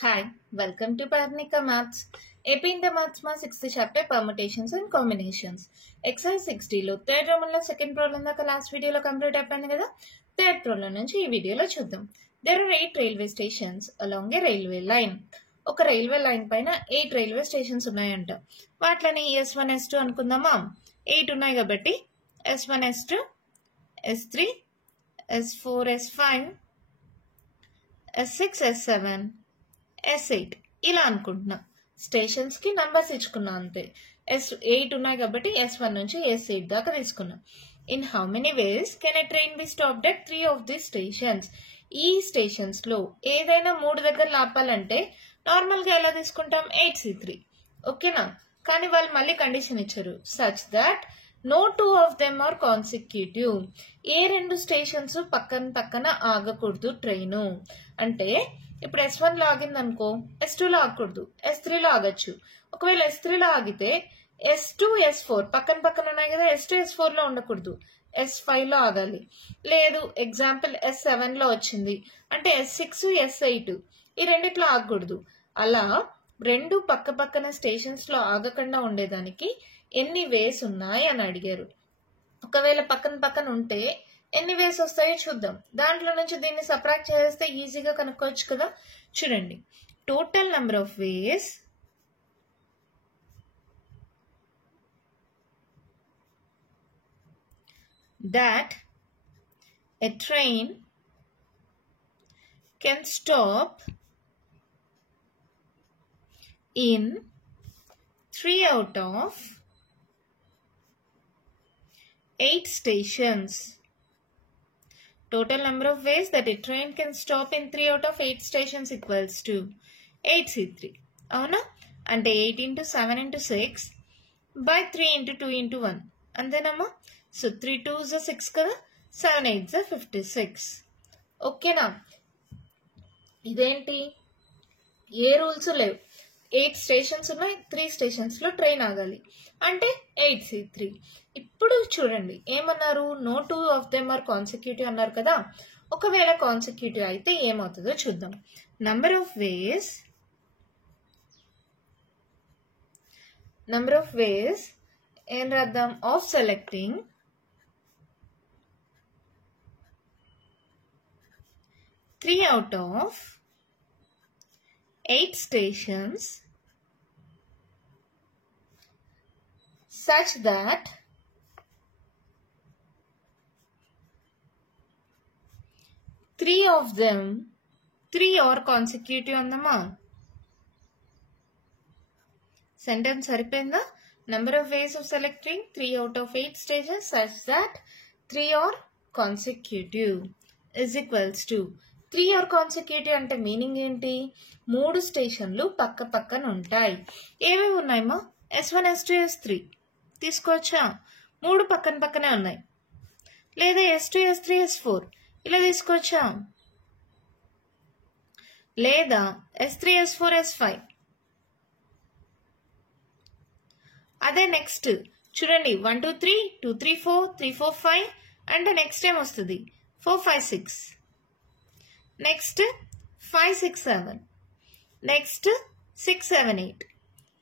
Hi, welcome to Parnika Maths. AP Inter Maths ma 6th chapter permutations and combinations. Exercise 60 లో third రోమన్లో second problem దాకా last వీడియోలో complete అయిపోయింది కదా. Third problem నుంచి ఈ వీడియోలో చూద్దాం. There are 8 railway stations along a railway line. ఒక రైల్వే లైన్ పైన 8 రైల్వే స్టేషన్స్ ఉన్నాయంట. వాటిని S1 S2 అనుకుందామా. 8 ఉన్నాయి కాబట్టి S1 S2 S3 S4 S5 S6 S7 S8 ఇలా అనుకుంటున్నా. స్టేషన్స్ కి నంబర్స్ ఇచ్చుకున్నా అంతే. S8 ఉన్నాయి కాబట్టి S1 నుంచి S8 దాకా తీసుకున్నా. In how many ways can a train B stopped at 3 of the stations. ఈ స్టేషన్స్ లో ఏదైనా 3 దగ్గర ఆపాలంటే నార్మల్ గా ఎలా తీసుకుంటాం 8C3. ఓకేనా. కానీ వాళ్ళు మళ్ళీ కండిషన్ ఇచ్చారు such that no 2 of them are consecutive. ఏ 2 స్టేషన్స్ పక్కన పక్కన ఆగకూడదు ట్రైను. అంటే ఇప్పుడు S1 లో ఆగింది అనుకో S2 లో ఆగకూడదు, S3 లో ఆగచ్చు. ఒకవేళ S3 లో ఆగితే S2 S4 పక్కన పక్కన ఉన్నాయి కదా, S2 S4 లో ఉండకూడదు, S5 లో ఆగాలి. లేదు ఎగ్జాంపుల్ S7 లో వచ్చింది అంటే S6 S8 ఈ రెండిట్లో ఆగకూడదు. అలా 2 పక్క పక్కన స్టేషన్స్ లో ఆగకుండా ఉండేదానికి ఎన్ని వేస్ ఉన్నాయి అని అడిగారు. ఒకవేళ పక్కన పక్కన ఉంటే ఎన్ని వేస్ వస్తాయో చూద్దాం. దాంట్లో నుంచి దీన్ని సబ్ట్రాక్ట్ చేస్తే ఈజీగా కనుక్కోవచ్చు కదా. చూడండి, total number of ways that a train can stop in 3 out of 8 stations. Total number of ways that a train can stop in 3 out of 8 stations equals to 8C3. అవునా. అంటే 8 into 7 into 6 by 3 into 2 into 1. అంతేనమ్మా. So 3 2s 6 కదా, 7 8s 56. ఓకేనా. ఇదేంటి ఏ rules లేవు. 8 stations ఉన్నాయి, 3 stations లో train ఆగాలి అంటే 8C3. ఇప్పుడు చూడండి ఏమన్నారు, no 2 of them are consecutive అన్నారు కదా. ఒకవేళ కాన్సిక్యూటివ్ అయితే ఏమవుతుందో చూద్దాం. నంబర్ ఆఫ్ వేస్ ఏం రాద్దాం, of selecting 3 out of 8 stations such that 3 of them 3 are consecutive అందమ్మా. Sentence సరిపోయిందా. Number of ways of selecting 3 out of 8 stations such that 3 are consecutive is equals to 3 are consecutive అంటే meaning ఏంటి, 3 స్టేషన్లు పక్క పక్కన ఉంటాయి. ఏమేమి ఉన్నాయమ్మా, S1 S2 S3 తీసుకోవచ్చా, 3 పక్కన పక్కనే ఉన్నాయి. లేదా S2 S3 S4 ఇలా తీసుకోవచ్చా, లేదా S3 S4 S5. అదే నెక్స్ట్ చూడండి 1 2 3 2 3 4 3 4 5 అండ్ నెక్స్ట్ ఏం వస్తుంది 4 5 6, నెక్స్ట్ 5 6 7, నెక్స్ట్ 6 7 8.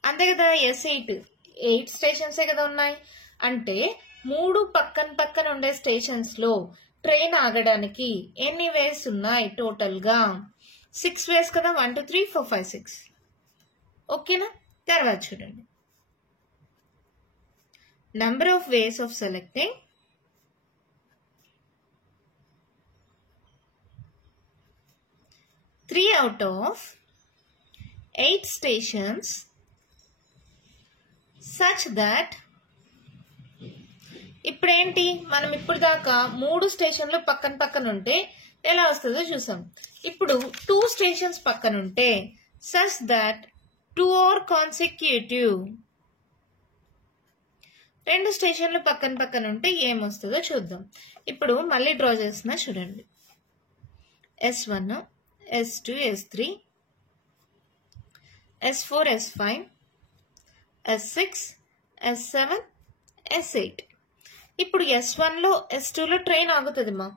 అంతే కదా. S8 8 స్టేషన్సే కదా ఉన్నాయి. అంటే 3 పక్కన పక్కన ఉండే స్టేషన్స్ లో ట్రైన్ ఆగడానికి ఎన్ని వేస్ ఉన్నాయి టోటల్ గా 6 వేస్ కదా. 1 2 3 4 5 6. ఓకేనా. తర్వాత చూడండి, number of ways of selecting 3 out of 8 stations such that ఇప్పుడేంటి మనం ఇప్పుడు దాకా 3 స్టేషన్లు పక్కన పక్కన ఉంటే ఎలా వస్తుందో చూసాం. ఇప్పుడు 2 స్టేషన్స్ పక్కన ఉంటే such that 2 are consecutive. 2 స్టేషన్లు పక్కన పక్కన ఉంటే ఏమొస్తుందో చూద్దాం. ఇప్పుడు మళ్ళీ డ్రా చేస్తున్నా చూడండి. S1 S2 S3 S4 S5 S6 S7 S8. ఇప్పుడు S1 లో S2 లో ట్రైన్ ఆగుతుందిమా.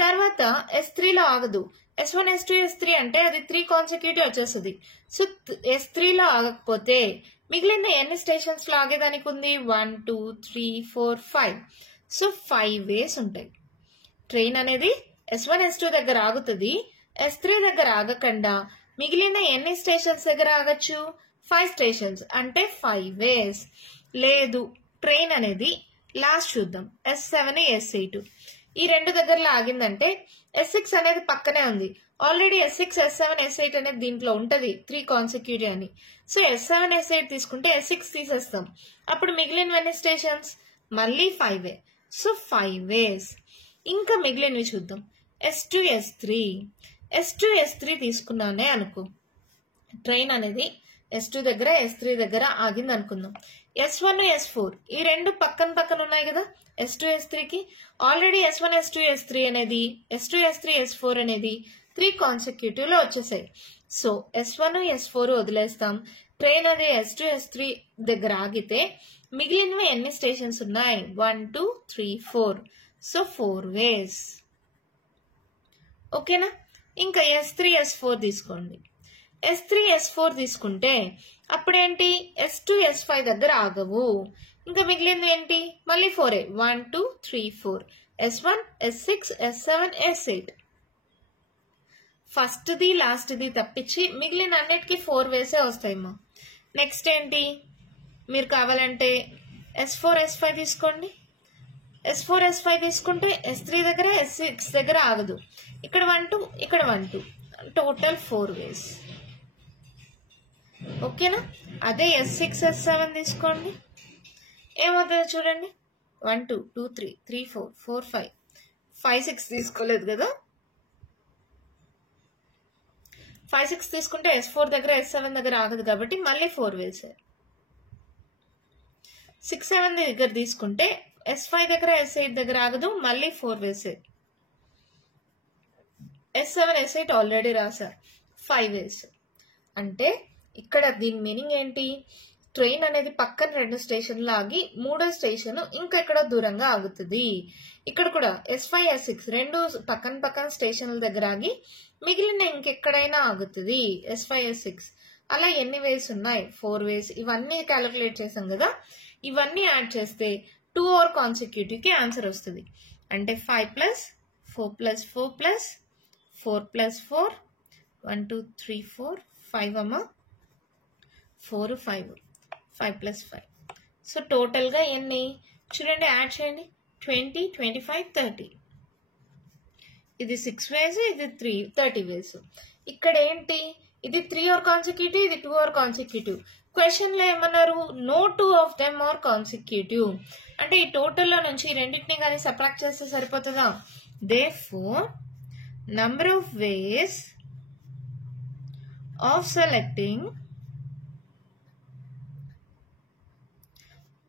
తర్వాత S3 లో ఆగదు, S1 S2 S3 అంటే అది 3 కాన్సిక్యూటివ్ వచ్చేస్తుంది. సో S3లో ఆగకపోతే మిగిలిన ఎన్ని స్టేషన్స్ లో ఆగేదానికి ఉంది? 1 2 3 4 5. సో 5 వేస్ ఉంటాయి. ట్రైన్ అనేది S1 S2 దగ్గర ఆగుతుంది, S3 దగ్గర ఆగకుండా మిగిలిన ఎన్ని స్టేషన్స్ దగ్గర ఆగచ్చు? 5 స్టేషన్స్ అంటే 5 వేస్. లేదు ట్రైన్ అనేది లాస్ట్ చూద్దాం, S7 S8 ఈ రెండు దగ్గరలో ఆగిందంటే S6 అనేది పక్కనే ఉంది. ఆల్రెడీ S6 S7 S8 అనేది దీంట్లో ఉంటది 3 కాన్సిక్యూటివ్ అని. సో S7 S8 తీసుకుంటే S6 తీసేస్తాం, అప్పుడు మిగిలినవన్నీ స్టేషన్స్ మళ్ళీ 5 సో 5 వేస్. ఇంకా మిగిలినవి చూద్దాం. S2 S3 తీసుకున్నానే అనుకో, ట్రైన్ అనేది S2 దగ్గర S3 దగ్గర ఆగింది అనుకుందాం. S1 S4 ఈ రెండు పక్కన పక్కన ఉన్నాయి కదా S2 S3కి. Already S1 S2 S3 అనేది S2 S3 S4 అనేది 3 కాన్సిక్యూటివ్ లో వచ్చేసాయి. సో S1 S4 వదిలేస్తాం, ట్రైన్ అది S2 S3 దగ్గర ఆగితే మిగిలినవి ఎన్ని స్టేషన్స్ ఉన్నాయి? 1 2 3 4. సో 4 వేస్. ఓకేనా? ఇంకా S3 S4 తీసుకోండి. S3 S4 తీసుకుంటే అప్పుడేంటి? S2 S5 దగ్గర ఆగవు, ఇంకా మిగిలింది ఏంటి? మళ్ళీ 4 1 2 3 4 S1 S6 S7 S8. ఫస్ట్ది లాస్ట్ది తప్పించి మిగిలిన అన్నిటికీ 4 వేసే వస్తాయమ్మా. నెక్స్ట్ ఏంటి? మీరు కావాలంటే S4 S5 తీసుకోండి. S4 S5 తీసుకుంటే S3 దగ్గర S6 దగ్గర ఆగదు, ఇక్కడ 1 2 ఇక్కడ 1 2 టోటల్ 4 వేస్. ఓకేనా? అదే S6 S7 తీసుకోండి, ఏమవుతుందో చూడండి. 1 2 2 3 3 4 4 5 5 6 తీసుకోలేదు కదా. 5 6 తీసుకుంటే S4 దగ్గర S7 దగ్గర ఆగదు కాబట్టి మళ్ళీ 4 వేసే. 6 7 దగ్గర తీసుకుంటే S5 దగ్గర S8 దగ్గర ఆగదు, మళ్ళీ 4 వేసే. S7 S8 ఆల్రెడీ రాసా, 5 వేస్. అంటే ఇక్కడ దీని మీనింగ్ ఏంటి? ట్రైన్ అనేది పక్కన 2 స్టేషన్లు ఆగి 3వ స్టేషన్ ఇంకా ఎక్కడో దూరంగా ఆగుతుంది. ఇక్కడ కూడా S5 S6 రెండు పక్కన పక్కన స్టేషన్ల దగ్గర ఆగి మిగిలిన ఇంకెక్కడైనా ఆగుతుంది S5 S6. అలా ఎన్ని వేస్ ఉన్నాయి? 4 వేస్. ఇవన్నీ క్యాలిక్యులేట్ చేసాం కదా, ఇవన్నీ యాడ్ చేస్తే 2 or కాన్సిక్యూటివ్ కి ఆన్సర్ వస్తుంది. అంటే 5 + 4 + 4 + 4 + 4 1 2 3 4 5 అమ్మా, 4 5 5 + 5. సో టోటల్ గా ఎన్ని చూడండి, యాడ్ చేయండి. 20 25 30. ఇది 6 వేస్, ఇది 30 వేస్. ఇక్కడ ఏంటి? ఇది 3 or కాన్సిక్యూటివ్, ఇది 2 or కాన్సిక్యూటివ్. క్వశ్చన్ లో ఏమన్నారు? No 2 of them are consecutive. అంటే ఈ టోటల్ లో నుంచి రెండింటిని కానీ సబ్ట్రాక్ట్ చేస్తే సరిపోతుందా? Therefore number of ways of selecting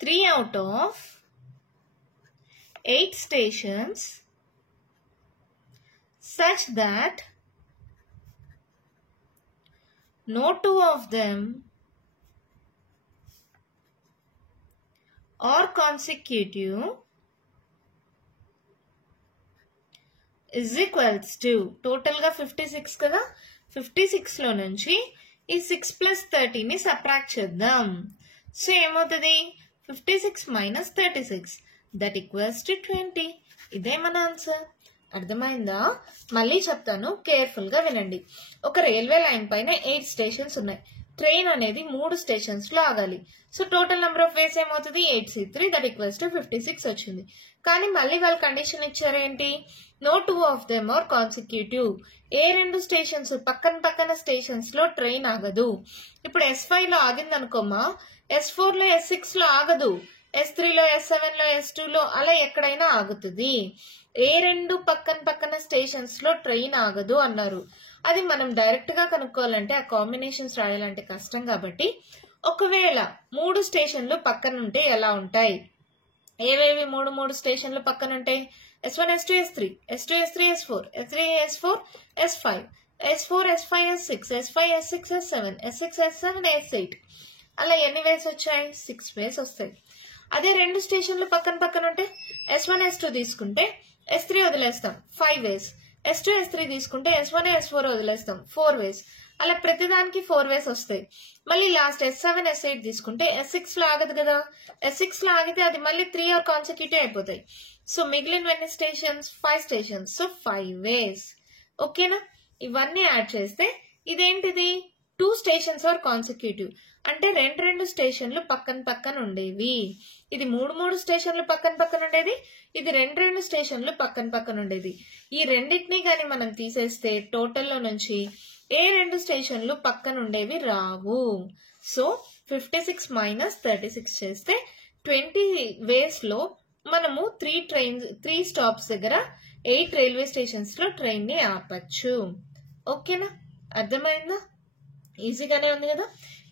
3 out of 8 stations such that no 2 of them are consecutive is equals to total గా 56 కదా. 56 లో నుంచి ఈ 6 + 30ని సబ్ట్రాక్ట్ చేద్దాం. సో ఏమవుతుంది? 56 - 36 దట్ ఈక్వల్స్ టు 20. ఇదే మన ఆన్సర్. అర్థమైందా? మళ్ళీ చెప్తాను, కేర్ఫుల్ గా వినండి. ఒక రైల్వే లైన్ పైన 8 స్టేషన్స్ ఉన్నాయి. ట్రైన్ అనేది 3 స్టేషన్స్ లో ఆగాలి. సో టోటల్ నెంబర్ ఆఫ్ వేస్ ఏమవుతుంది? 8C3 దట్ ఈక్వల్స్ టు 56 వచ్చింది. కానీ మళ్ళీ వాళ్ళు కండిషన్ ఇచ్చారు ఏంటి? No 2 of them are consecutive. ఏ 2 స్టేషన్స్ పక్కన పక్కన స్టేషన్స్ లో ట్రైన్ ఆగదు. ఇప్పుడు S5 లో ఆగింది అనుకోమా, S4 లో S6 లో ఆగదు, S3 లో S7 లో S2 లో అలా ఎక్కడైనా ఆగుతుంది. ఏ 2 పక్కన పక్కన స్టేషన్స్ లో ట్రైన్ ఆగదు అన్నారు. అది మనం డైరెక్ట్ గా కనుక్కోవాలంటే ఆ కాంబినేషన్స్ రాయాలంటే కష్టం కాబట్టి, ఒకవేళ 3 స్టేషన్లు పక్కన ఉంటే ఎలా ఉంటాయి? ఏవేవి 3 స్టేషన్లు పక్కన ఉంటాయి? S1 S2 S3 S2 S3 S4 S3 S4 S5 S4 S5 S6 S5 S6 S7 S6 S7 S8. అలా ఎన్ని వేస్ వచ్చాయి? 6 వేస్ వస్తాయి. అదే 2 స్టేషన్లు పక్కన పక్కన ఉంటే S1 S2 తీసుకుంటే S3 వదిలేస్తాం, 5 వేస్. S2 S3 తీసుకుంటే S1 S4 వదిలేస్తాం 4 వేస్. అలా ప్రతిదానికి 4 వేస్ వస్తాయి. మళ్ళీ లాస్ట్ S7 S8 తీసుకుంటే S6 లో ఆగదు కదా, S6 లో ఆగితే అది మళ్ళీ 3 ఆర్ కాన్సిక్యూటివ్ అయిపోతాయి. సో మిగిలిన స్టేషన్స్ 5 స్టేషన్స్, సో 5 వేస్. ఓకేనా, ఇవన్నీ యాడ్ చేస్తే ఇదేంటిది 2 స్టేషన్స్ ఆర్ కాన్సిక్యూటివ్ అంటే 2 స్టేషన్లు పక్కన పక్కన ఉండేవి. ఇది 3 స్టేషన్లు పక్కన పక్కన ఉండేది, ఇది 2 స్టేషన్లు పక్కన పక్కన ఉండేది. ఈ రెండింటినీ కానీ మనం తీసేస్తే టోటల్లో నుంచి ఏ 2 స్టేషన్లు పక్కన ఉండేవి రావు. సో 56 మైనస్ 36 చేస్తే 20 వేస్ లో మనము 3 స్టాప్స్ దగ్గర 8 రైల్వే స్టేషన్స్ లో ట్రైన్ ని ఆపచ్చు. ఓకేనా, అర్థమైందా? ఈజీగానే ఉంది కదా.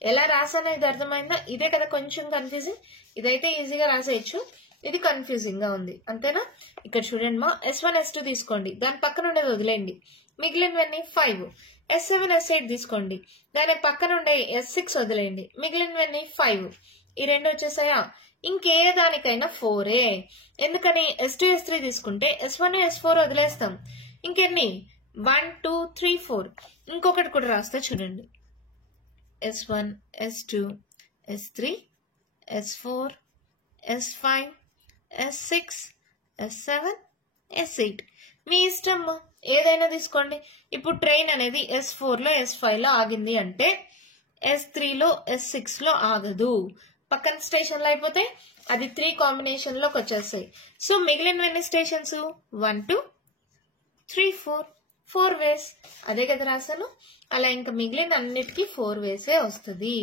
ఎలా రాసానో ఇది అర్థమైందా? ఇదే కదా కొంచెం కన్ఫ్యూజింగ్, ఇదైతే ఈజీగా రాసేయచ్చు, ఇది కన్ఫ్యూజింగ్ గా ఉంది అంతేనా. ఇక్కడ చూడండి మా S1 S2 తీసుకోండి, దాని పక్కన ఉండేది వదిలేండి, మిగిలినవన్నీ 5. S7 S8 తీసుకోండి, దాని పక్కన ఉండే S6 వదిలేయండి, మిగిలినవన్నీ 5. ఈ 2 వచ్చేసాయా? ఇంకే దానికైనా 4ఏ. ఎందుకని S2 S3 తీసుకుంటే S1 S4 వదిలేస్తాం, ఇంకెన్ని 1 2 3 4. ఇంకొకటి కూడా రాస్తా చూడండి, S1 S2 S3 S4 S5 S6 S7 S8. మీ ఇష్టం ఏదైనా తీసుకోండి. ఇప్పుడు ట్రైన్ అనేది S4 లో S5 లో ఆగింది అంటే S3 లో S6 లో ఆగదు, పక్కన స్టేషన్ లో అయిపోతే అది 3 కాంబినేషన్ లోకి వచ్చేస్తాయి. సో మిగిలిన స్టేషన్స్ 1 2 3 4 వేస్. అదే కదా రాశాను. అలా ఇంకా మిగిలిన అన్నిటికీ 4 వేసే వస్తుంది.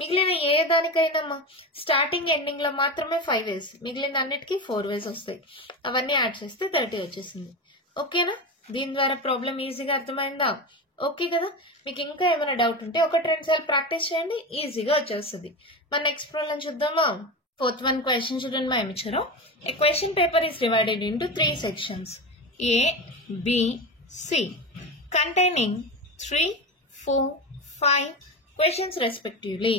మిగిలిన ఏ దానికైనా స్టార్టింగ్ ఎండింగ్ లో మాత్రమే 5 వేస్, మిగిలిన అన్నిటికీ 4 వేస్ వస్తాయి. అవన్నీ యాడ్ చేస్తే 30 వచ్చేసింది. ఓకేనా, దీని ద్వారా ప్రాబ్లం ఈజీగా అర్థమైందా? ఓకే కదా. మీకు ఇంకా ఏమైనా డౌట్ ఉంటే 1-2 సార్లు ప్రాక్టీస్ చేయండి, ఈజీగా వచ్చేస్తుంది. మన నెక్స్ట్ ప్రాబ్లం చూద్దామా. 4th one క్వశ్చన్ చూడండి మా ఏమిచ్చారో. A question paper is divided into 3 sections A, B, C containing 3, 4, 5 questions respectively.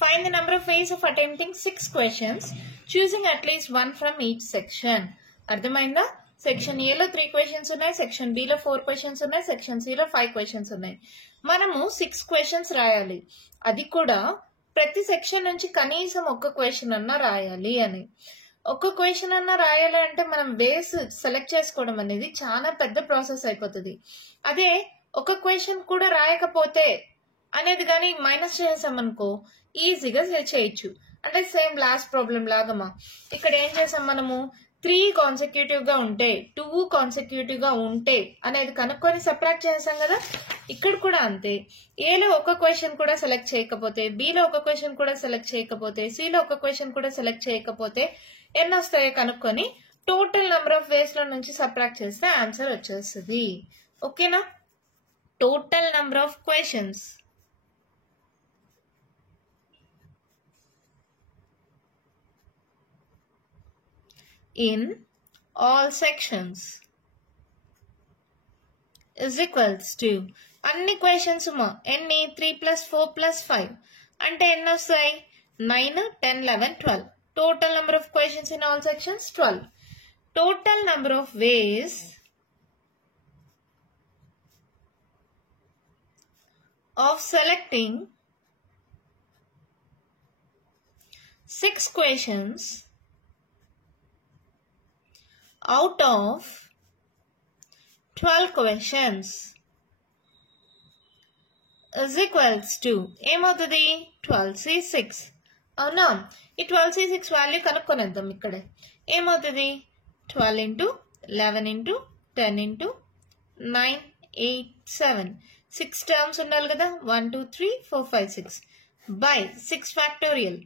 Find the number of ways of attempting 6 questions choosing at least one from each section. అర్థమైందా? Section A లో 3 questions ఉన్నాయి, section B లో 4 questions ఉన్నాయి, section C లో 5 questions ఉన్నాయి. మనము 6 questions రాయాలి, అది కూడా ప్రతి సెక్షన్ నుంచి కనీసం ఒక క్వశ్చన్ అన్నా రాయాలి అని. ఒక క్వశ్చన్ అన్నా రాయాలి అంటే మనం వేస్ సెలెక్ట్ చేసుకోవడం అనేది చాలా పెద్ద ప్రాసెస్ అయిపోతుంది. అదే ఒక క్వశ్చన్ కూడా రాయకపోతే అనేది కానీ మైనస్ చేసామనుకో ఈజీగా చేయొచ్చు. అంటే సేమ్ లాస్ట్ ప్రాబ్లం లాగమా, ఇక్కడ ఏం చేసాం మనము 3 కాన్సెక్యూటివ్ గా ఉంటే 2 కాన్సెక్యూటివ్ గా ఉంటే అనేది కనుక్కొని సపరేట్ చేసాం కదా. ఇక్కడ కూడా అంతే, ఏలో ఒక క్వశ్చన్ కూడా సెలెక్ట్ చేయకపోతే, బిలో ఒక క్వశ్చన్ కూడా సెలెక్ట్ చేయకపోతే, సిలో ఒక క్వశ్చన్ కూడా సెలెక్ట్ చేయకపోతే ఎన్ని వస్తాయో కనుక్కొని టోటల్ నెంబర్ ఆఫ్ వేస్ లో నుంచి సపరేట్ చేస్తే ఆన్సర్ వచ్చేస్తుంది. ఓకేనా, total number of questions in all sections is equals to అన్ని క్వశ్చన్స్ ఎన్ని 3 + 4 + 5 అంటే ఎన్ని వస్తాయి 9 10 11 12. Total number of questions in all sections 12. Total number of ways of selecting 6 questions out of 12 questions is equals to ఏమవుతుంది 12C6. అవునా, ఈ 12C6 value కనుక్కొనేద్దాం. ఇక్కడ ఏమవుతుంది 12 into 11 into 10 into 9 8 7 6 టర్మ్స్ ఉండాలి కదా. 1 2 3 4 5 6 by 6 factorial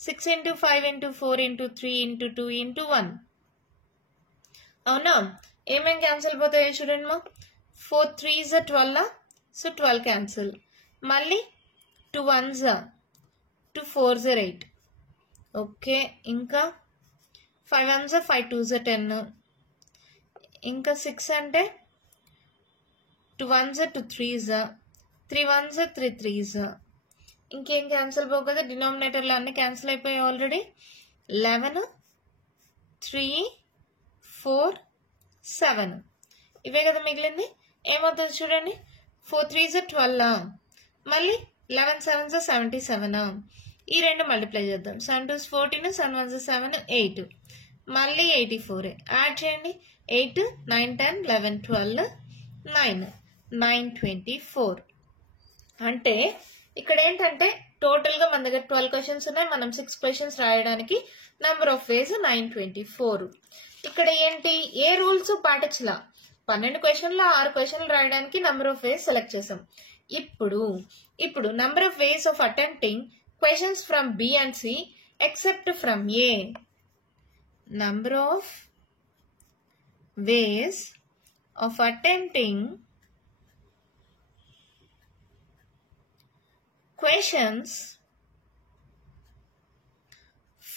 6 into 5 into 4 into 3 into 2 into 1. అవునా, ఏమేం cancel పోతాయో చూడండి మా 4 3s 12, సో 12 క్యాన్సిల్. మళ్ళీ 2 1s 2 4s 8. ఓకే, ఇంకా 5 1s 5 2s 10. ఇంకా 6 అంటే 2 1s 2 3s 3 1s 3 3s. ఇంకేం క్యాన్సిల్ పోవు కదా, డినామినేటర్లు అన్ని క్యాన్సిల్ అయిపోయాయి ఆల్రెడీ. 11 3 4 7. ఇవే కదా మిగిలింది. ఏమవుతుంది చూడండి, 4 3s 12, మళ్ళీ 11 7s 77, ఈ రెండు మల్టిప్లై చేద్దాం. 7 2s 14, 7 1s 7, 8, మళ్ళీ 84. యాడ్ చేయండి. 8 9 10 11 12 9 924. అంటే ఇక్కడ ఏంటంటే టోటల్ గా మన దగ్గర 12 క్వశ్చన్స్ ఉన్నాయి. మనం 6 క్వశ్చన్స్ రాయడానికి నెంబర్ ఆఫ్ వేస్ 924. ఇక్కడ ఏంటి, ఏ రూల్స్ పాటించలా. 12 క్వశ్చన్లు 6 క్వశ్చన్లు రాయడానికి నెంబర్ ఆఫ్ వేస్ సెలెక్ట్ చేసాం. ఇప్పుడు number of ways of attempting questions from B and C except from A. Number of ways of attempting questions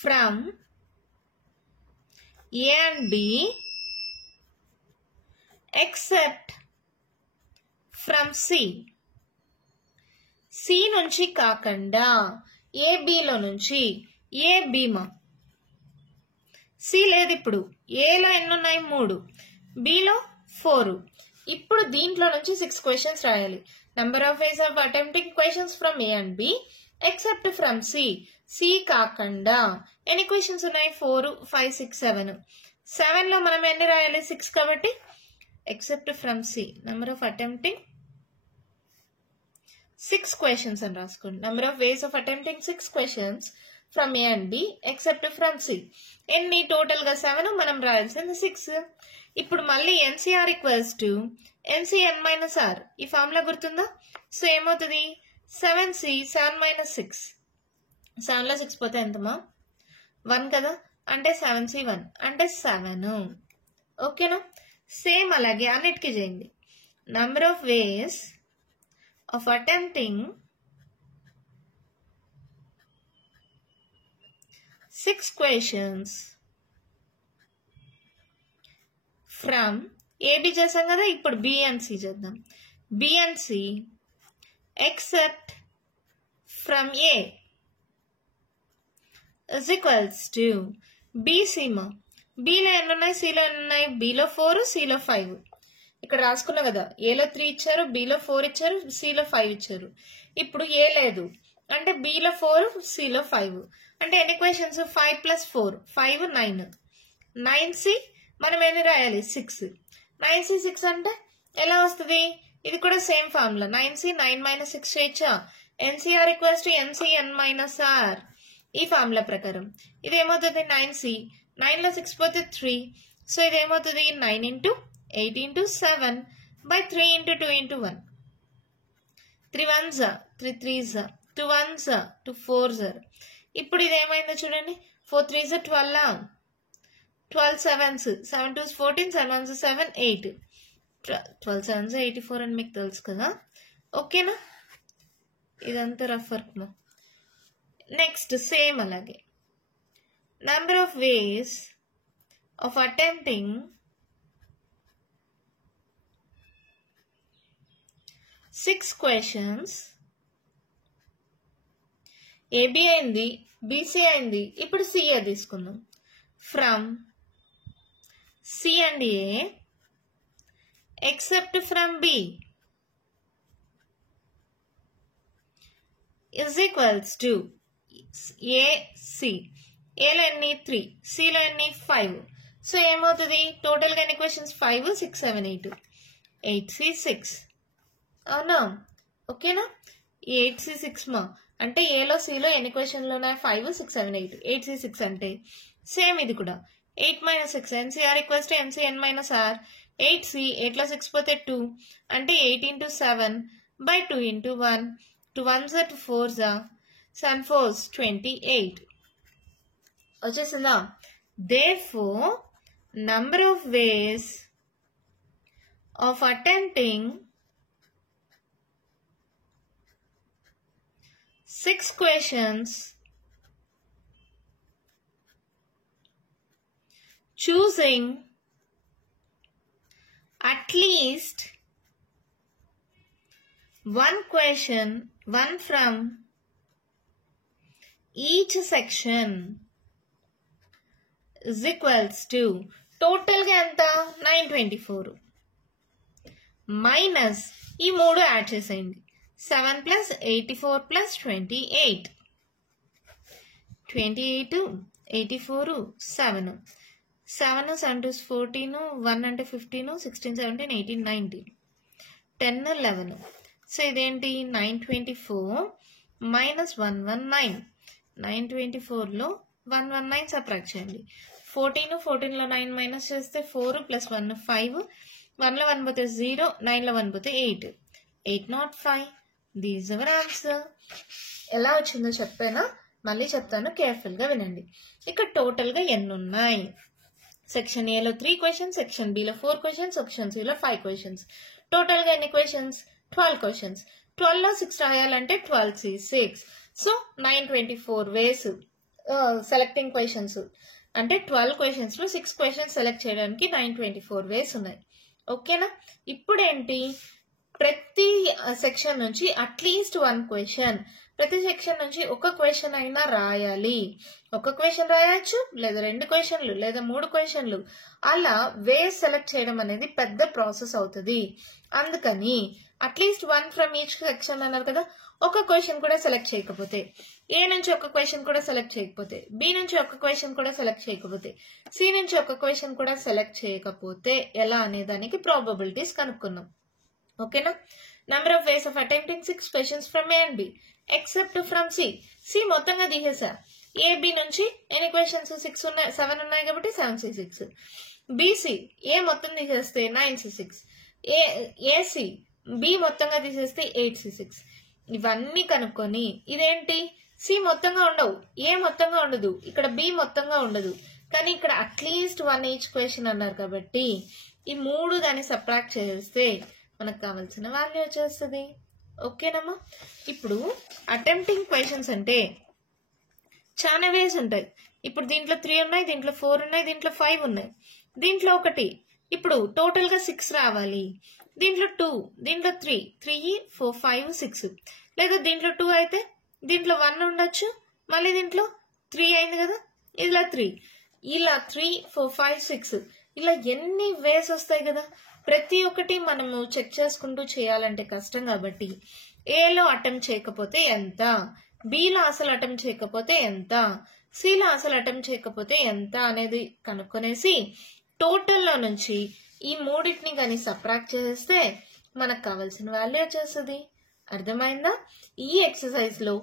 from A and B except from C. C నుంచి కాకుండా A Bలో నుంచి A B మా C లేదు. ఇప్పుడు Aలో ఎన్ని ఉన్నాయి 3, Bలో 4. ఇప్పుడు దీంట్లో నుంచి 6 క్వశ్చన్స్ రాయాలి. Number of ways of attempting questions from A and B except from C. C కాకుండా ఎన్ని క్వశ్చన్స్ ఉన్నాయి 4 5 6 7. 7లో మనం ఎన్ని రాయాలి 6 కాబట్టి except from C number of attempting 6 questions అని రాసుకోండి. Number of ways of attempting 6 questions from A and B except from C. ఎన్ని టోటల్ గా 7, మనం రాయాల్సింది 6. ఇప్పుడు మళ్ళీ NCR equals to NCN minus R. ఈ ఫార్ములా గుర్తుందా? సో ఏమవుతుంది 7c 7 - 6. 7లో 6 పోతే ఎంతమా 1 కదా, అంటే 7c 1 అంటే 7. ఓకేనా? సేమ్ అలాగే అన్నిటికీ చేయండి. Number of ways of attempting 6 questions from AB చేసాం కదా, ఇప్పుడు బి అండ్ సి చేద్దాం. B and C except from A is equals to బీసీమా. బిలో ఎన్ని ఉన్నాయి, సిలో ఎన్ని ఉన్నాయి, బిలో 4 సిలో 5. ఇక్కడ రాసుకున్నా కదా, ఏలో 3 ఇచ్చారు, బిలో 4 ఇచ్చారు, సిలో 5 ఇచ్చారు. ఇప్పుడు ఏ లేదు అంటే బిలో 4 సిలో 5 అంటే ఎన్ని క్వశ్చన్స్ 5 + 4 5 9. 9c మనం ఎన్ని రాయాలి 6. 9c 6 అంటే ఎలా వస్తుంది, ఇది కూడా సేమ్ ఫార్ములా. 9c 9 - 6 చేయొచ్చా. NCR equals to NCN minus R. ఈ ఫార్ములా ప్రకారం ఇది ఏమవుతుంది 9c 9లో 6 పోతే 3. సో ఇది ఏమవుతుంది 9 × 8 × 7 / 3 × 2 × 1. 3 1s 3 3s 2 1s 2 4s. ఇప్పుడు ఇది ఏమైందో చూడండి, 4 3s 12, 12 7s 7 2s 14, 7 1s 7 8. 12 7s 84 అని మీకు తెలుసు కదా. ఓకేనా? ఇదంతా రఫ్ వర్క్. నెక్స్ట్ సేమ్ అలాగే number of ways of attempting 6 questions. AB అయింది, బీసీ అయింది, ఇప్పుడు సిఏ తీసుకుందాం. From C and A except from B is equals to AC. ఏలో ఎన్ని 3, సిలో ఎన్ని 5. సో ఏమవుతుంది టోటల్ గా ఎన్ని క్వశ్చన్స్ 5 6 7 8. 8c 6 అవునా? ఓకేనా? 8c 6 మా అంటే ఏలో సిలో ఎన్ని క్వశ్చన్లు ఉన్నాయి 5 6 7 8. 8c 6 అంటే సేమ్ ఇది కూడా 8 - 6 NCR equals to NCN minus R. 8c 8లో 6 పోతే 2 అంటే 8 × 7 / 2 × 1. 2 1s 2 4s 7 4s 28. వచ్చేసిందా? Therefore, number of ways of attempting 6 questions choosing at least one question, one from each section is equals to total గా ఎంత 924. Minus ఈ 3 add చేసేయండి. 7 plus 84 plus 28. 28, 84, 7. 7, 7 2 14, 1 అంటే 15, 16, 17, 18, 19, 10, 11. So ఇదేంటి 924 మైనస్ 119. 924లో 119 సబ్ట్రాక్ట్ చేయండి. 14లో 9 మైనస్ చేస్తే 4 plus 1 5. 1లో 1 పోతే 0, 9లో 1 పోతే 8. 805. These our answer. ఎలా వచ్చిందో చెప్పానా? మళ్ళీ చెప్తాను, కేర్ఫుల్గా వినండి. ఇక్కడ టోటల్గా ఎన్ని ఉన్నాయి? సెక్షన్ ఏలో 3 క్వశ్చన్స్, సెక్షన్ బిలో 4 క్వశ్చన్స్, సెక్షన్ సిలో 5 క్వశ్చన్స్. టోటల్గా ఎన్ని క్వశ్చన్స్? 12 క్వశ్చన్స్. 12లో 6 రాయాలంటే 12C6. సో 924 వేస్ సెలెక్టింగ్ క్వశ్చన్స్. అంటే 12 క్వశ్చన్స్లో 6 క్వశ్చన్స్ సెలెక్ట్ చేయడానికి 924 వేస్ ఉన్నాయి. ఓకేనా? ఇప్పుడు ఏంటి, ప్రతి సెక్షన్ నుంచి అట్లీస్ట్ 1 క్వశ్చన్, ప్రతి సెక్షన్ నుంచి ఒక క్వశ్చన్ అయినా రాయాలి. ఒక క్వశ్చన్ రాయొచ్చు, లేదా 2 క్వశ్చన్లు, లేదా 3 క్వశ్చన్లు. అలా వేస్ సెలెక్ట్ చేయడం అనేది పెద్ద ప్రాసెస్ అవుతుంది. అందుకని అట్లీస్ట్ 1 ఫ్రమ్ ఈచ్ సెక్షన్ అన్నారు కదా. ఒక క్వశ్చన్ కూడా సెలెక్ట్ చేయకపోతే, ఏ నుంచి ఒక క్వశ్చన్ కూడా సెలెక్ట్ చేయకపోతే, బి నుంచి ఒక క్వశ్చన్ కూడా సెలెక్ట్ చేయకపోతే, సి నుంచి ఒక క్వశ్చన్ కూడా సెలెక్ట్ చేయకపోతే ఎలా అనే దానికి ప్రాబబిలిటీస్ కనుక్కున్నాం. ఓకేనా? Number of ways of attempting 6 questions from A and B except from C. C మొత్తంగా తీసేసా. ఏబి నుంచి ఎన్ని క్వశ్చన్స్? 6 ఉన్నాయి, 7 ఉన్నాయి కాబట్టి 7C6. బీసీ ఏ మొత్తం తీసేస్తే 9C6. ఏసి బి మొత్తంగా తీసేస్తే 8C6. ఇవన్నీ కనుక్కొని, ఇదేంటి సి మొత్తంగా ఉండవు, ఏ మొత్తంగా ఉండదు, ఇక్కడ బి మొత్తంగా ఉండదు, కానీ ఇక్కడ అట్లీస్ట్ 1 ఈచ్ క్వశ్చన్ అన్నారు కాబట్టి ఈ 3 దాన్ని సబ్ట్రాక్ట్ చేస్తే మనకు కావాల్సిన వాల్యూ వచ్చేస్తుంది. ఓకేనమ్మా? ఇప్పుడు అటెంప్టింగ్ క్వశ్చన్స్ అంటే చాలా వేస్ ఉంటాయి. ఇప్పుడు దీంట్లో 3 ఉన్నాయి, దీంట్లో 4 ఉన్నాయి, దీంట్లో 5 ఉన్నాయి, దీంట్లో 1. ఇప్పుడు టోటల్ గా 6 రావాలి. దీంట్లో 2, దీంట్లో 3, 3, 4, 5, 6. లేదా దీంట్లో 2 అయితే దీంట్లో 1 ఉండొచ్చు, మళ్ళీ దీంట్లో 3 అయింది కదా, ఇలా 3, ఇలా 3, 4, 5, 6 ఇలా ఎన్ని వేస్ వస్తాయి కదా. ప్రతి ఒక్కటి మనము చెక్ చేసుకుంటూ చేయాలంటే కష్టం కాబట్టి ఏలో అటెంప్ట్ చేయకపోతే ఎంత, బిలో అసలు అటెంప్ట్ చేయకపోతే ఎంత, సిలో అసలు అటెంప్ట్ చేయకపోతే ఎంత అనేది కనుక్కొనేసి టోటల్లో నుంచి ఈ 3టిని కానీ సబ్ట్రాక్ట్ చేస్తే మనకు కావాల్సిన వాల్యూ వచ్చేస్తుంది. అర్థమైందా? ఈ ఎక్సర్సైజ్ లో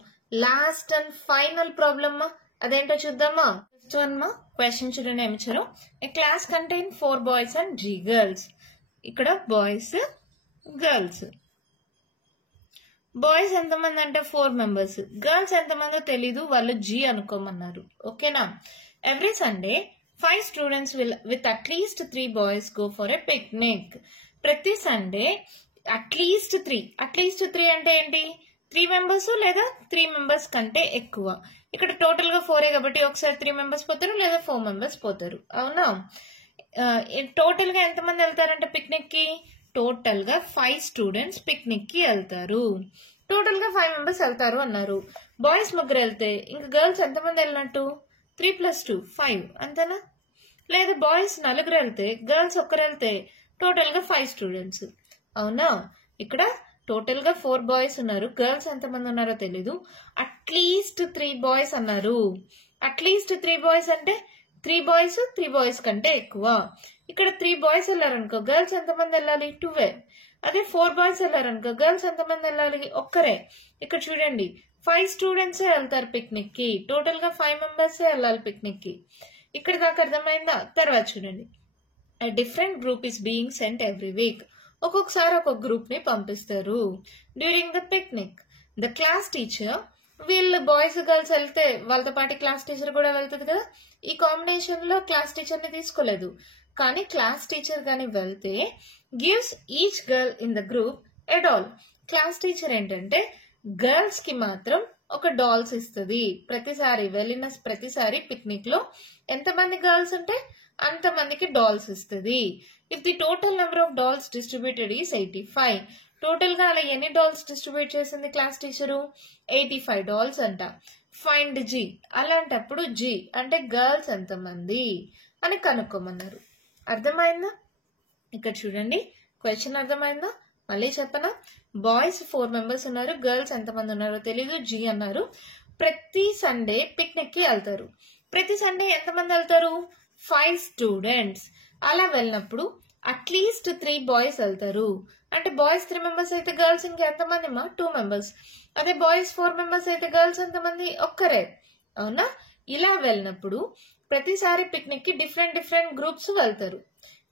లాస్ట్ అండ్ ఫైనల్ ప్రాబ్లమ్ అదేంటో చూద్దామా? ఫస్ట్ వన్ క్వశ్చన్ చూడండి, ఏమి ఇచ్చారు. A class contain 4 boys and 3 girls. ఇక్కడ బాయ్స్, గర్ల్స్. బాయ్స్ ఎంతమంది అంటే 4 మెంబర్స్, గర్ల్స్ ఎంతమందో తెలీదు, వాళ్ళు G అనుకోమన్నారు. ఓకేనా? Every Sunday 5 students with at least 3 boys go for a picnic. ప్రతి సండే అట్లీస్ట్ 3. అట్లీస్ట్ 3 అంటే ఏంటి? 3 మెంబర్స్ లేదా 3 మెంబర్స్ కంటే ఎక్కువ. ఇక్కడ టోటల్ గా 4 కాబట్టి ఒకసారి 3 మెంబర్స్ పోతారు, లేదా 4 మెంబర్స్ పోతారు. అవునా? టోటల్ గా ఎంతమంది వెళ్తారంటే పిక్నిక్ కి? టోటల్ గా 5 స్టూడెంట్స్ పిక్నిక్ కి వెళ్తారు. టోటల్ గా 5 మెంబర్స్ వెళ్తారు అన్నారు. బాయ్స్ 3 వెళ్తే ఇంకా గర్ల్స్ ఎంతమంది వెళ్ళినట్టు? 3 + 2 5 అంతేనా? లేదా బాయ్స్ 4 వెళ్తే గర్ల్స్ 1 వెళ్తే టోటల్ గా 5 స్టూడెంట్స్. అవునా? ఇక్కడ టోటల్ గా 4 బాయ్స్ ఉన్నారు, గర్ల్స్ ఎంతమంది ఉన్నారో తెలీదు. అట్లీస్ట్ 3 బాయ్స్ అన్నారు. అట్లీస్ట్ 3 బాయ్స్ అంటే 3 బాయ్స్ 3 బాయ్స్ కంటే ఎక్కువ. ఇక్కడ 3 బాయ్స్ వెళ్ళారనుకో, గర్ల్స్ ఎంతమంది వెళ్ళాలి? 2. అదే 4 బాయ్స్ వెళ్ళారనుకో, గర్ల్స్ ఎంతమంది వెళ్ళాలి? 1. ఇక్కడ చూడండి 5 స్టూడెంట్స్ వెళ్తారు పిక్నిక్ కి, టోటల్ గా 5 మెంబర్స్ వెళ్ళాలి పిక్నిక్ కి. ఇక్కడ దాకా అర్థమైందా? తర్వాత చూడండి, different group is being sent every week. ఒక్కొక్కసారి ఒక్కొక్క గ్రూప్ ని పంపిస్తారు. During the picnic the class teacher, వీళ్ళు బాయ్స్ గర్ల్స్ వెళ్తే వాళ్ళతో పాటు క్లాస్ టీచర్ కూడా వెళ్తుంది కదా. ఈ కాంబినేషన్ లో క్లాస్ టీచర్ ని తీసుకోలేదు, కానీ క్లాస్ టీచర్ గాని వెళ్తే gives each girl in the group a doll. Class teacher ఏంటంటే గర్ల్స్ కి మాత్రం ఒక డాల్స్ ఇస్తుంది. ప్రతిసారి వెళ్ళిన ప్రతిసారి పిక్నిక్ లో ఎంతమంది గర్ల్స్ ఉంటే అంతమందికి డాల్స్ ఇస్తుంది. If the total number of dolls distributed is 85. Total గా అలా ఎన్ని డాల్స్ డిస్ట్రిబ్యూట్ చేసింది క్లాస్ టీచరు? 85 డాల్స్ అంట. Find G. అలాంటప్పుడు G అంటే గర్ల్స్ ఎంతమంది అని కనుక్కోమన్నారు. అర్థమైందా? ఇక్కడ చూడండి, క్వశ్చన్ అర్థమైందా? మళ్ళీ చెప్పనా? బాయ్స్ 4 మెంబర్స్ ఉన్నారు, గర్ల్స్ ఎంతమంది ఉన్నారో తెలీదు, జీ అన్నారు. ప్రతి సండే పిక్నిక్ కి వెళ్తారు. ప్రతి సండే ఎంతమంది వెళ్తారు? 5 స్టూడెంట్స్. అలా వెళ్ళినప్పుడు అట్లీస్ట్ 3 బాయ్స్ వెళ్తారు. అంటే బాయ్స్ 3 మెంబర్స్ అయితే గర్ల్స్ ఇంకా ఎంతమంది మా 2 మెంబర్స్. అదే బాయ్స్ 4 మెంబర్స్ అయితే గర్ల్స్ ఎంతమంది? ఒక్కరే. అవునా? ఇలా వెళ్ళినప్పుడు ప్రతిసారి పిక్నిక్ కి డిఫరెంట్ గ్రూప్స్ వెళ్తారు.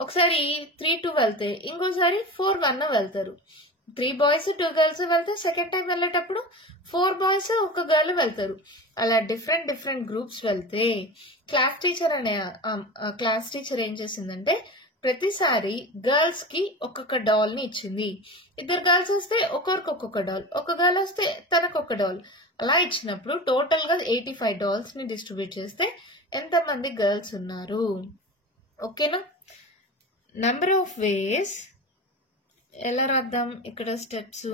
ఒకసారి 3-2 వెళ్తే ఇంకోసారి 4-1 వెళ్తారు. 3 బాయ్స్ 2 గర్ల్స్ వెళ్తే సెకండ్ టైం వెళ్ళేటప్పుడు 4 బాయ్స్ 1 గర్ల్ వెళ్తారు. అలా డిఫరెంట్ గ్రూప్స్ వెళ్తే క్లాస్ టీచర్ ఏం చేసిందంటే ప్రతిసారి గర్ల్స్ కి ఒక్కొక్క డాల్ ని ఇచ్చింది. 2 గర్ల్స్ వస్తే ఒకరికి ఒక్కొక్క డాల్, ఒక గర్ల్ వస్తే తనకు ఒక డాల్. అలా ఇచ్చినప్పుడు టోటల్ గా 85 డాల్స్ ని డిస్ట్రిబ్యూట్ చేస్తే ఎంతమంది గర్ల్స్ ఉన్నారు? ఓకేనా? నెంబర్ ఆఫ్ వేస్ ఎలా రాద్దాం ఇక్కడ steps?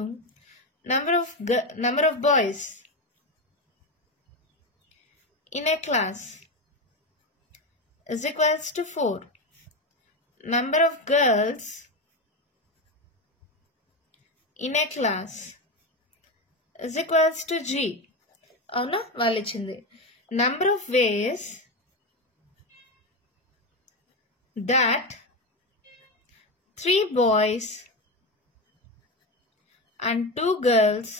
Number of boys in a class is equals to 4. Number of girls in a class is equals to G. అవునా? వాళ్ళు ఇచ్చింది. Number of ways that 3 boys and 2 girls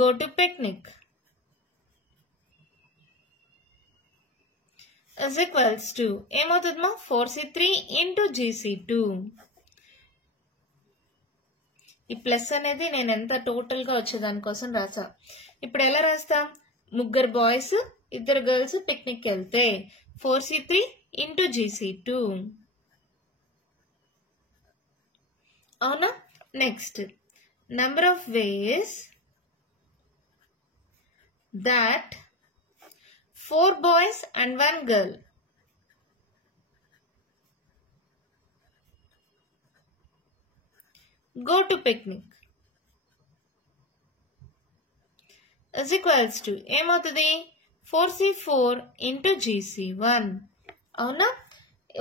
go to picnic is equals to ఏమవుతుందమ్మా? 4C3 into GC2. ఈ plus అనేది నేను ఎంత total గా వచ్చేదానికోసం రాసా. ఇప్పుడు ఎలా రాస్తాం? 3 బాయ్స్ 2 గర్ల్స్ పిక్నిక్ వెళ్తే 4C3 into GC2. అవునా? Next number of ways that 4 boys and 1 girl go to picnic is equals to ఏమవుతుంది? 4C4 into GC1. అవునా?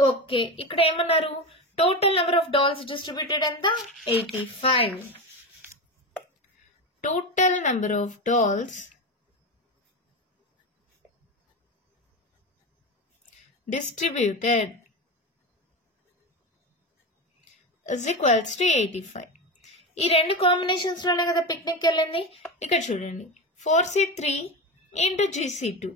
ఓకే. ఇక్కడ ఏమన్నారు? Total number of dolls distributed ఎంత? 85. Total number of dolls distributed is equals to 85. ఈ 2 combinations లోనే కదా picnic వెళ్ళింది. ఇక్కడ చూడండి 4C3 into GC2.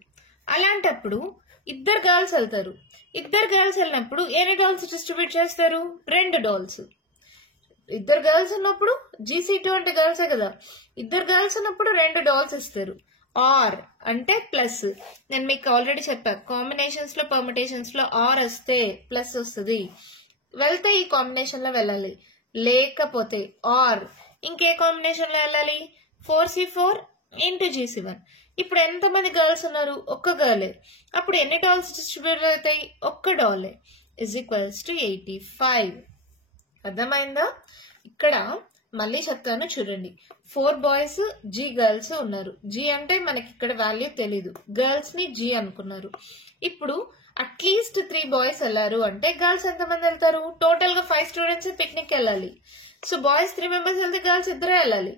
అలాంటప్పుడు 2 గర్ల్స్ వెళ్తారు. 2 గర్ల్స్ వెళ్ళినప్పుడు ఎన్ని డాల్స్ డిస్ట్రిబ్యూట్ చేస్తారు? 2 డాల్స్. 2 గర్ల్స్ ఉన్నప్పుడు GC2 అంటే గర్ల్సే కదా. 2 గర్ల్స్ ఉన్నప్పుడు 2 డాల్స్ ఇస్తారు. ఆర్ అంటే ప్లస్. నేను మీకు ఆల్రెడీ చెప్పా, కాంబినేషన్స్ లో పర్మిటేషన్స్ లో ఆర్ వస్తే ప్లస్ వస్తుంది. వెళ్తే ఈ కాంబినేషన్ లో వెళ్ళాలి, లేకపోతే ఆర్ ఇంకే కాంబినేషన్ లో వెళ్ళాలి? 4C4 into GC1. ఇప్పుడు ఎంతమంది గర్ల్స్ ఉన్నారు? 1 గర్లే. అప్పుడు ఎన్ని డాల్స్ డిస్ట్రిబ్యూట్ అవుతాయి? 1 డాలే. Is equals to 85. అర్థమైందా? ఇక్కడ మళ్ళీ చెప్తాను చూడండి. 4 బాయ్స్ జీ గర్ల్స్ ఉన్నారు. జీ అంటే మనకి ఇక్కడ వాల్యూ తెలీదు, గర్ల్స్ ని జీ అనుకున్నారు. ఇప్పుడు అట్లీస్ట్ 3 బాయ్స్ వెళ్ళారు అంటే గర్ల్స్ ఎంతమంది వెళ్తారు? టోటల్ గా 5 స్టూడెంట్స్ పిక్నిక్ వెళ్ళాలి. సో బాయ్స్ 3 మెంబర్స్ వెళ్తే గర్ల్స్ 2 వెళ్ళాలి.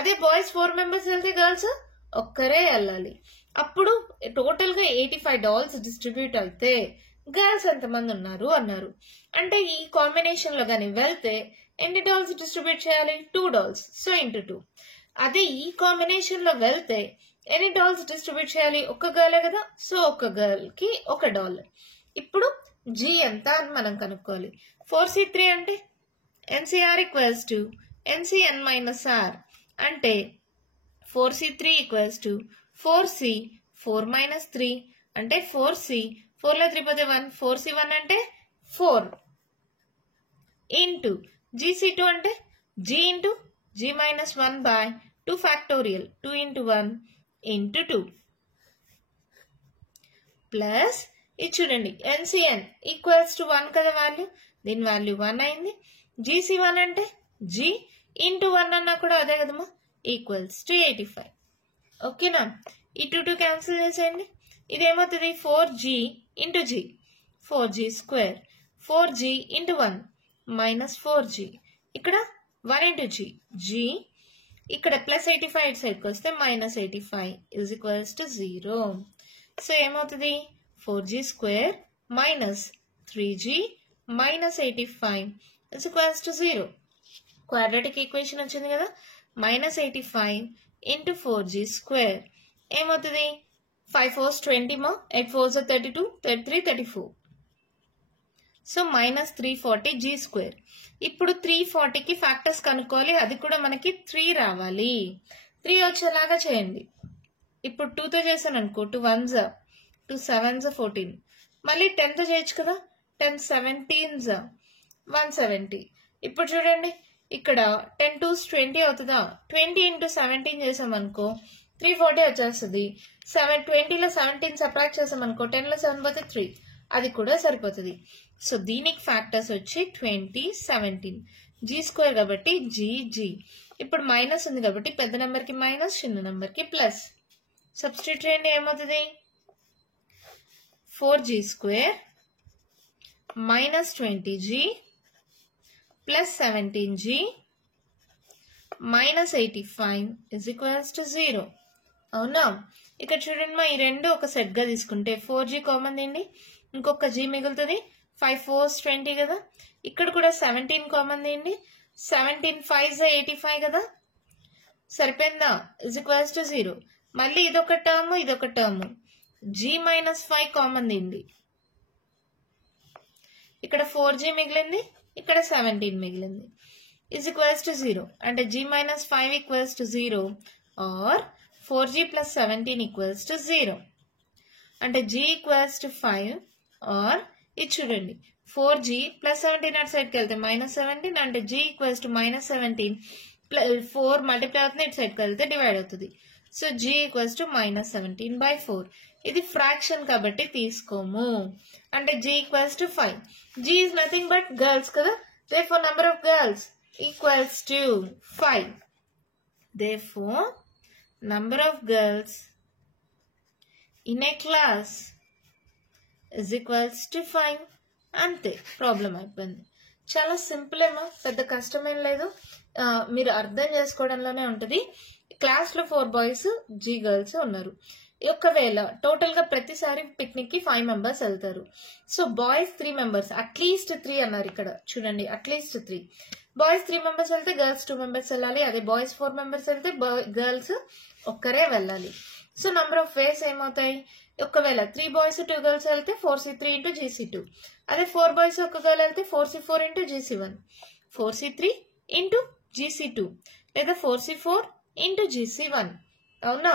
అదే బాయ్స్ 4 మెంబర్స్ వెళ్తే గర్ల్స్ ఒక్కరే వెళ్ళాలి. అప్పుడు టోటల్ గా 85 డాల్స్ డిస్ట్రిబ్యూట్ అయితే గర్ల్స్ ఎంతమంది ఉన్నారు అన్నారు. అంటే ఈ కాంబినేషన్ లో గానీ వెళ్తే ఎన్ని డాల్స్ డిస్ట్రిబ్యూట్ చేయాలి? 2 డాల్స్. So into 2. అదే ఈ కాంబినేషన్ లో వెళ్తే ఎన్ని డాల్స్ డిస్ట్రిబ్యూట్ చేయాలి? 1 గర్లే కదా. సో 1 గర్ల్ కి 1 డాల్. ఇప్పుడు జీ ఎంత అని మనం కనుక్కోవాలి. 4C3 అంటే NCR equals to NCN minus R. అంటే 4C3 equals to 4C 4 minus 3 అంటే 4C 4 లో 3 పోతే 1. 4C1 అంటే 4 ఇంటూ GC2 అంటే G into G minus 1 by 2 factorial 2 into 1 into 2 plus ఇది చూడండి NCN ఈక్వల్స్ టు 1 కదా వాల్యూ, దీని వాల్యూ 1 అయింది. GC1 అంటే G ఇంటూ 1 అన్నా కూడా అదే కదమ్మా, ఈక్వల్స్ టు 85. ఓకేనా? ఈ 2 క్యాన్సిల్ చేసేయండి. ఇదేమవుతుంది? 4G into G 4G square. 4g into 1 minus 4g. ఇక్కడ 1 into g. g ఇక్కడ ప్లస్ 85 ఇటు సైడ్కి వస్తే minus 85 is equals to 0. So ఏమవుతుంది 4g square minus 3g minus 85 is equals to 0. Quadratic equation వచ్చింది కదా. minus 85 into 4g square ఏమవుతుంది 5 4s 20 మా 8 4s 32 33 34. So minus 340 g square. ఇప్పుడు 340కి ఫ్యాక్టర్స్ కనుక్కోవాలి, అది కూడా మనకి 3 రావాలి. 3 వచ్చేలాగా చేయండి. ఇప్పుడు 2తో చేశాను అనుకో 2 1s 2 7s 14. మళ్ళీ 10తో చేయొచ్చు కదా 10 17s 170. ఇప్పుడు చూడండి ఇక్కడ 10 2s 20 అవుతుందా. 20 into 17 చేసామనుకో 340 వచ్చేస్తుంది. 20లో 17 సబ్ట్రాక్ట్ చేసామనుకో 10లో 7 పోతే 3, అది కూడా సరిపోతుంది. సో దీనికి ఫ్యాక్టర్స్ వచ్చి 20 17 g స్క్వేర్ కాబట్టి g. ఇప్పుడు మైనస్ ఉంది కాబట్టి పెద్ద నెంబర్కి మైనస్, చిన్న నెంబర్కి ప్లస్. సబ్స్టిట్యూట్ చేయండి ఏమవుతుంది 4g square minus 20g plus 17g minus 85 is equals to 0. అవునా. ఇక్కడ చూడండి మా ఈ రెండు ఒక సెట్ గా తీసుకుంటే 4g కామన్ తీయండి, ఇంకొక g మిగులుతుంది. 5 4s 20 కదా. ఇక్కడ కూడా 17 కామన్ తీయండి, 17 5s 85 కదా. సరిపోయిందా is equals to 0. మళ్ళీ ఇదొక టర్మ్ g మైనస్ 5 కామన్ తీయండి. ఇక్కడ 4g మిగిలింది, ఇక్కడ 17 మిగిలింది is equals to 0. అంటే g minus 5 equals to 0 or 4g plus 17 equals to 0. అంటే g equals to 5 or ఇది చూడండి 4g plus 17 అటు సైడ్కి వెళ్తే మైనస్ 17, అంటే g equals to minus 17 4 multiply అవుతుంది, ఇటు సైడ్కి వెళ్తే డివైడ్ అవుతుంది. So g equals to minus 17/4. ఇది ఫ్రాక్షన్ కాబట్టి తీసుకోము. అంటే g equals to 5. g is nothing but girls కదా. Therefore number of girls equals to 5. Therefore number of girls in a class is equals to 5. అంతే, problem అయిపోయింది. చాలా simple ఏమో, పెద్ద కష్టమేం లేదు. మీరు అర్థం చేసుకోవడంలోనే ఉంటుంది. క్లాస్లో 4 బాయ్స్ g గర్ల్స్ ఉన్నారు. ఒకవేళ టోటల్ గా ప్రతిసారి పిక్నిక్ కి 5 మెంబర్స్ వెళ్తారు. సో బాయ్స్ 3 మెంబర్స్, అట్లీస్ట్ 3 అన్నారు ఇక్కడ చూడండి, అట్లీస్ట్ 3 బాయ్స్ 3 మెంబర్స్ వెళ్తే గర్ల్స్ 2 మెంబర్స్ వెళ్ళాలి. అదే బాయ్స్ 4 మెంబర్స్ వెళ్తే గర్ల్స్ ఒక్కరే వెళ్ళాలి. సో నంబర్ ఆఫ్ వేస్ ఏమవుతాయి, ఒకవేళ 3 బాయ్స్ 2 గర్ల్స్ వెళ్తే 4c3 into gc2. అదే 4 బాయ్స్ 1 గర్ల్ వెళ్తే 4c4 into gc1, 4c3 into gc2 లేదా 4c4 into gc1. అవునా.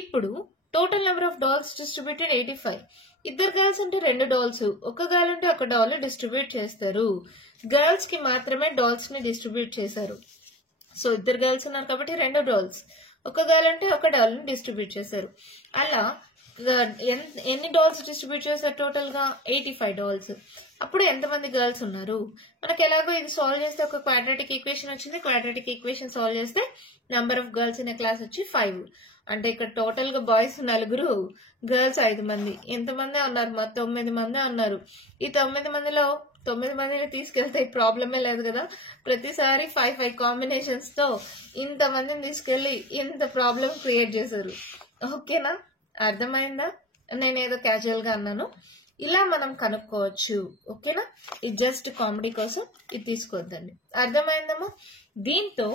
ఇప్పుడు total number of dolls distributed 85. ఇద్దరు గర్ల్స్ అంటే 2 డాల్స్, ఒక గర్ల్ అంటే 1 డాల్ డిస్ట్రిబ్యూట్ చేస్తారు. గర్ల్స్ కి మాత్రమే డాల్స్ ని డిస్ట్రిబ్యూట్ చేశారు. సో ఇద్దరు గర్ల్స్ ఉన్నారు కాబట్టి 2 డాల్స్, ఒక గర్ల్ అంటే 1 డాల్ ని డిస్ట్రిబ్యూట్ చేశారు. అలా ఎన్ని డాల్స్ డిస్ట్రిబ్యూట్ చేశారు టోటల్ గా 85 డాల్స్. అప్పుడు ఎంతమంది గర్ల్స్ ఉన్నారు. మనకి ఎలాగో ఇది సాల్వ్ చేస్తే ఒక క్వాడ్రాటిక్ ఈక్వేషన్ వచ్చింది. క్వాడ్రాటిక్ ఈక్వేషన్ సాల్వ్ చేస్తే number of girls in class వచ్చి 5. అంటే ఇక్కడ టోటల్ గా బాయ్స్ 4, గర్ల్స్ 5 మంది. ఎంతమంది ఉన్నారు, 9 మంది ఉన్నారు. ఈ 9 మందిలో 9 మందిని తీసుకెళ్తే ప్రాబ్లమే లేదు కదా. ప్రతిసారి 5 కాంబినేషన్స్ తో ఇంతమందిని తీసుకెళ్లి ఇంత ప్రాబ్లం క్రియేట్ చేశారు. ఓకేనా, అర్థమైందా? నేనేదో క్యాజువల్ గా అన్నాను. ఇలా మనం కనుక్కోవచ్చు. ఓకేనా, ఇది జస్ట్ కామెడీ కోసం ఇది తీసుకోవద్దండి. అర్థమైందమ్మా? దీంతో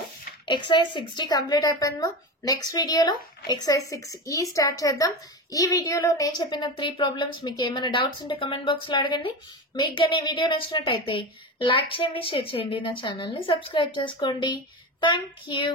ఎక్సర్సైజ్ 60 కంప్లీట్ అయిపోయిందమ్మా. నెక్స్ట్ వీడియోలో ఎక్సర్సైజ్ 6E స్టార్ట్ చేద్దాం. ఈ వీడియోలో నేను చెప్పిన 3 ప్రాబ్లమ్స్ మీకు ఏమైనా డౌట్స్ ఉంటే కమెంట్ బాక్స్ లో అడగండి. మీకు కానీ వీడియో నచ్చినట్టయితే లైక్ చేయండి, షేర్ చేయండి, నా ఛానల్ ని సబ్స్క్రైబ్ చేసుకోండి. Thank you.